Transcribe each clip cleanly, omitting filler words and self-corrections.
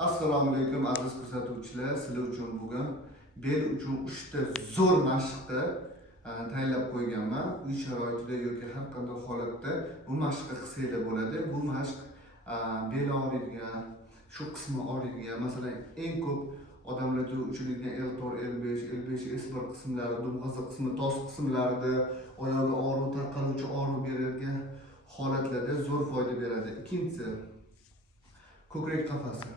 Assalomu alaykum aziz kuzatuvchilar. Sizlar uchun bugun bel uchun 3 ta zo'r mashqni tayyorlab qo'yganman. Uy sharoitida yoki har qanday holatda bu mashqni qilsanglar bo'ladi. Bu mashq bel og'riydigan, shu qismi og'riydigan, masalan, eng ko'p odamlarda uchraydigan L4, L5, L5 S1 qismlari, dumg'aza qismi, tos qismlarida oyog'i og'riq, tarqaluvchi og'riq beradigan holatlarda zo'r foyda beradi. Ikkinchisi, ko'krak qafasi.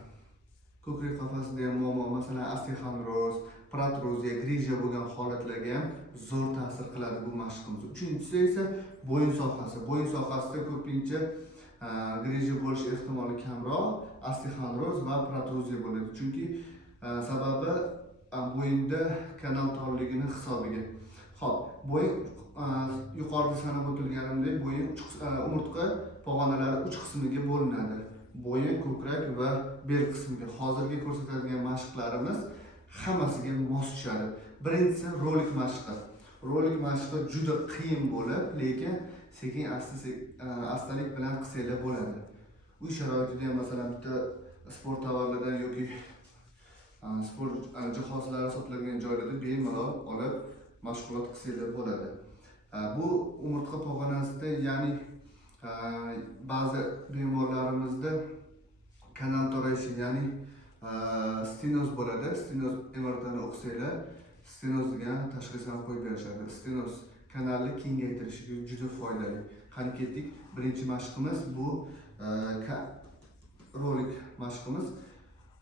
Ko'krak qafasida ham muammo, masalan, osteoxondroz, protruzia, grija bo'lgan holatlarga ham zo'r ta'sir qiladi bu mashqimiz. Uchinchisi esa bo'yin sohasi. Bo'yin sohasida ko'pincha grija bo'lish ehtimoli kamroq, osteoxondroz va protruzia bo'ladi. Chunki sababi bo'yinda kanal torligini hisobiga. Xo'p, bo'yin yuqorida sanab o'tilganimdek, bo'yin umurtqa pog'onalari 3 qismiga bo'linadi. Bo'yin, ko'krak va bel qismiga. Hozirgi ko'rsatadigan mashqlarimiz hammasiga mos tushadi. Birinchisi rolik mashqi. Rolik mashqi juda qiyin bo'lib, lekin sekin astalik bilan qilsanglar bo'ladi. Uy sharoitida ham masalan bitta sport tovarlardan yoki sport jihozlari sotiladigan joylarda bemalol olib mashg'ulot qilsanglar bo'ladi. Bu umurtqa pog'onasida, ya'ni ba'zi bemorlarimizda kanal torayishi, ya'ni stenoz bo'ladi. Stenoz MRTni o'qisanglar, stenoz degan tashxisini qo'yib berishadi. Stenoz kanalni kengaytirishiga juda foydali. Qani ketdik. Birinchi mashqimiz bu rolik mashqimiz.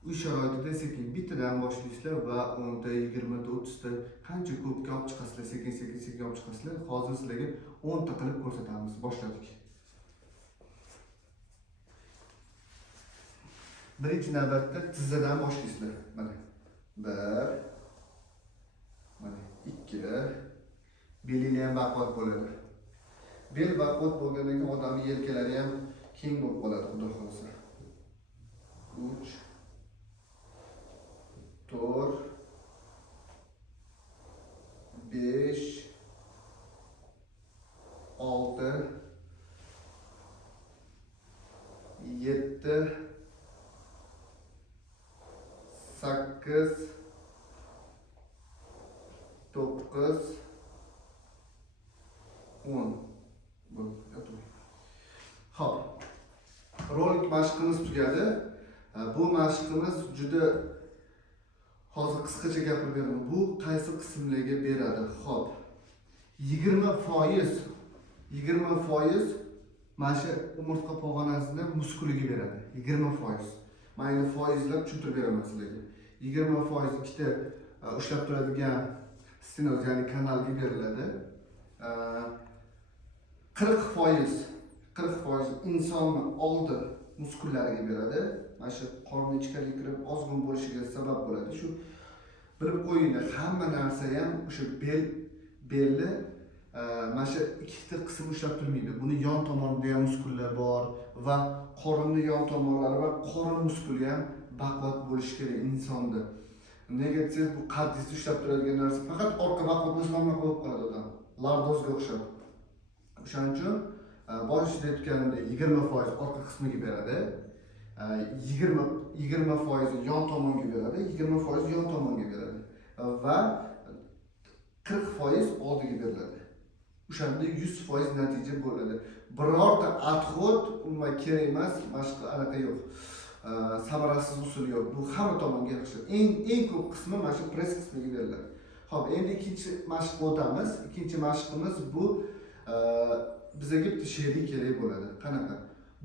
Uy sharoitida sekin bittadan boshlaysizlar va 10 ta, 20 ta, 30 ta qancha ko'pga olib chiqasizlar, sekin olib chiqasizlar. Hozir sizlarga 10 ta qilib ko'rsatamiz. Boshladik. Birinchi navbatda tizzadan boshlaysizlar. Mana 1, mana 2. Belingiz ham baquvvat bo'ladi. Bel baquvvat bo'lgandan keyin odamning yelkalari ham keng bo'lib qoladi, xudo xolasa. 3, 4, 5, 6, 7, 8, 9, 10. Xo'p. Rolik mashqimiz tugadi. Bu mashqimiz juda hozir qisqacha gapirib beraman. Bu qaysi qismlarga beradi? Xo'p. 20% mana shu umurtqa pog'onasida muskuliga beradi. 20%. Men endi foizlab tushuntirib beraman sizlarga. 20% ikkita ushlab turadigan stenoz, ya'ni kanalga beriladi. 40% insonni oldi muskullariga beradi. Mana shu qorni ichkariga kirib ozg'in bo'lishiga sabab bo'ladi. Shu bilib qo'yinglar, hamma narsa ham o'sha belni mana shu ikkita qism ushlab turmaydi. Buni yon tomonida ham muskullar bor va qorinning yon tomonlari va qorin muskuli ham baquvvat bo'lishi kerak insonda. Nega desiz, bu qaddingizni ushlab turadigan narsa faqat orqa baquvvat bo'lsa ham bo'lib qoladi odam. Lardozga o'xshab. O'shaning uchun boshida aytganimdek 20% orqa qismiga beradi. 20% yon tomonga beradi, 20% yon tomonga beradi va 40% oldiga beriladi. O'shanda 100% natija bo'ladi. Birorta adhod umuman kerak emas, boshqa anaqa yo'q. Samarasiz usul yo'q. Bu hamma tomonga yaxshi. Eng ko'p qismi mana shu press qismiga beriladi. Xo'p, endi ikkinchi mashqqa o'tamiz. Ikkinchi mashqimiz bu bizga bitta sherik kerak bo'ladi. Qanaqa?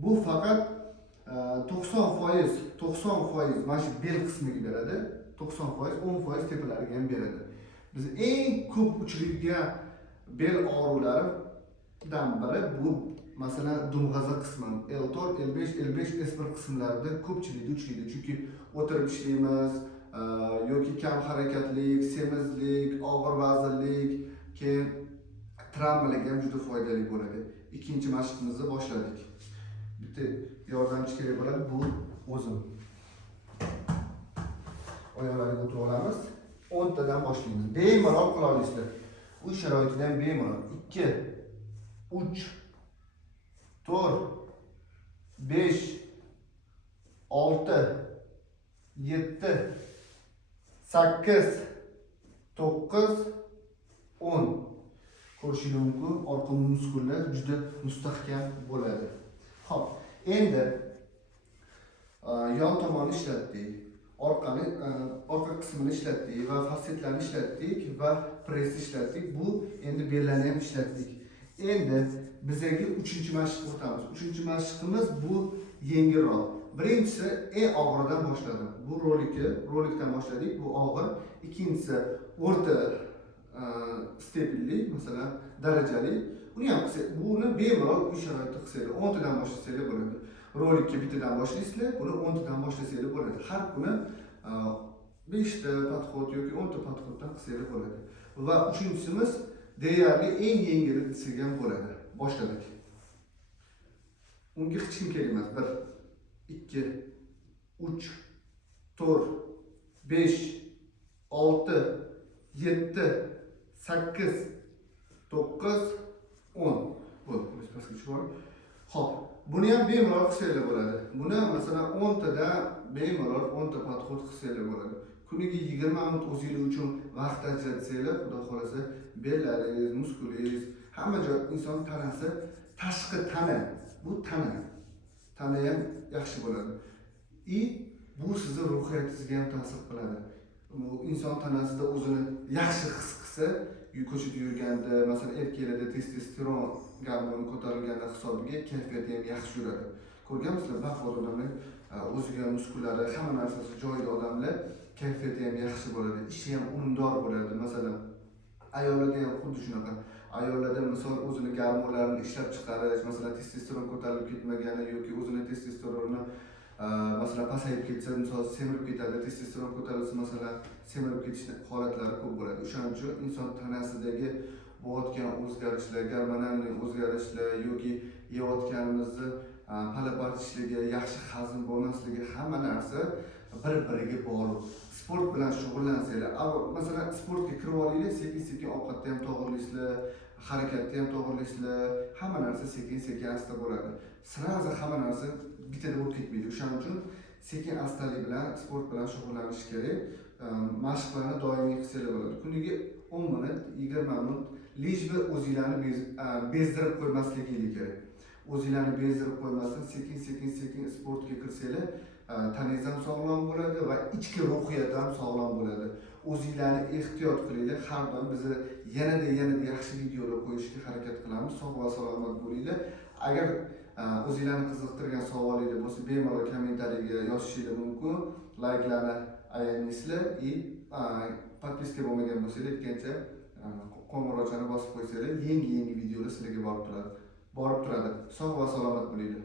Bu faqat 90% mana shu bel qismiga beradi. 90%, 10% tepalariga ham beradi. Biz eng ko'p uchraydigan bel og'ruvlaridan biri bu masalan dumg'aza qismi, L4, L5, L5 S1 qismlarida ko'pchilikda uchraydi. Chunki o'tirib ishlaymiz yoki kam harakatlik, semizlik, og'ir vaznlik, keyin travmalarga ham juda foydali bo'ladi. Ikkinchi mashqimizni boshladik. Bitta yordamchi kerak bo'ladi, bu o'zim. Oyoqlarga o'tirib olamiz. 10 tadan boshlaymiz. Bemalol qila olasizlar. Uy sharoitida ham bemalol. 2, 3, 4, 5, 6, 7, 8, 9, 10. Ko'rishingiz mumkin, orqa muskullar juda mustahkam bo'ladi. Xo'p, endi yon tomonni ishlatdik, orqa qismini ishlatdik va fassetlarni ishlatdik va press ishlatdik. Bu endi bellarni ham ishlatdik. Endi bizga 3-chi mashqqa o'tamiz. 3-chi mashqimiz bu yengilroq. Birinchisi eng og'iridan boshladim. Bu rolikdan boshladik. Bu og'ir. Ikkinchisi o'rta stepilli, masalan, darajali. Uni ham buni bemalol uy sharoitida qilsanglar, 10 tadan boshlasangiz bo'ladi. Rolikka bittadan boshlaysizlar, buni 10 tadan boshlasangiz bo'ladi. Har kuni 5 ta podxod yoki 10 ta podxoddan qilsangiz bo'ladi. Va uchinchisimiz deyarli eng yengili desak ham bo'ladi. Boshladik. Unga hech kim kerak emas. 1, 2, 3, 4, 5, 6, 7, 8, 9, 10. Bo'ldi, pastga tushib olib. Xo'p, buni ham bemalol qilsanglar bo'ladi. Buni masalan 10 tada bemalol 10 ta podxod qilsanglar bo'ladi. Kuniga 20 minut o'zingiz uchun vaqt ajratsanglar, xudo xolasa, bellaringiz, muskulingiz, hamma joy inson tanasi, tashqi tana, bu tana ham yaxshi bo'ladi. Bu sizning ruhiyatingizga ham ta'sir qiladi. Bu inson tanasida o'zini yaxshi his qilsa, ko'chada yurganda, masalan, erkaklarda testosteron gormoni ko'tarilganda hisobiga kayfiyati ham yaxshi yuradi. Ko'rganmisizlar, baquvvat odamlar, o'ziga muskullari, hamma narsasi joyida odamlar kayfiyati ham yaxshi bo'ladi, ishi ham unumdor bo'ladi. Masalan, ayollarda ham xuddi shunaqa. Ayollarda misol o'zini gormonlarini ishlab chiqarish, masalan, testosteron ko'tarilib ketmagani yoki o'zini testosteronni masalan pasayib ketsa, misol semirib ketadi, testosteron ko'tarilsa, masalan, semirib ketish holatlari ko'p bo'ladi. O'shaning uchun inson tanasidagi bo'layotgan o'zgarishlar, gormonal o'zgarishlar yoki yeyotganimizni pala-partishligi, yaxshi hazm bo'lmasligi, hamma narsa bir-biriga bog'liq. Sport bilan shug'ullansanglar, masalan, sportga kirib olinglar, sekin-sekin ovqatda ham to'g'irlaysizlar, harakatda ham to'g'irlaysizlar, hamma narsa sekin-sekin asta bo'ladi. Siraza hamma narsa bitada bo'lib ketmaydi. O'shaning uchun sekin-astalik bilan sport bilan shug'ullanish kerak. Mashqlarni doimiy qilsanglar bo'ladi. Kuniga 10 minut, 20 minut lejba o'zinglarni bezdirib qo'ymasligingiz kerak. O'zinglarni bezdirib qo'ymasdan sekin-sekin sportga kirsanglar, taningiz ham sog'lom bo'ladi va ichki ruhiyat ham sog'lom bo'ladi. O'zinglarni ehtiyot qilinglar. Har doim biz yanada yaxshi videolar qo'yishga harakat qilamiz. Sog' va salomat bo'linglar. Agar o'zinglarni qiziqtirgan savolinglar bo'lsa, bemalol kommentariyaga yozishingiz mumkin. Like'larni ayamaysizlar va podpiska bo'lmagan bo'lsangiz, aytgancha qo'ng'iroqchani bosib qo'ysanglar, yangi videolar sizlarga borib turadi. Sog' va salomat bo'linglar.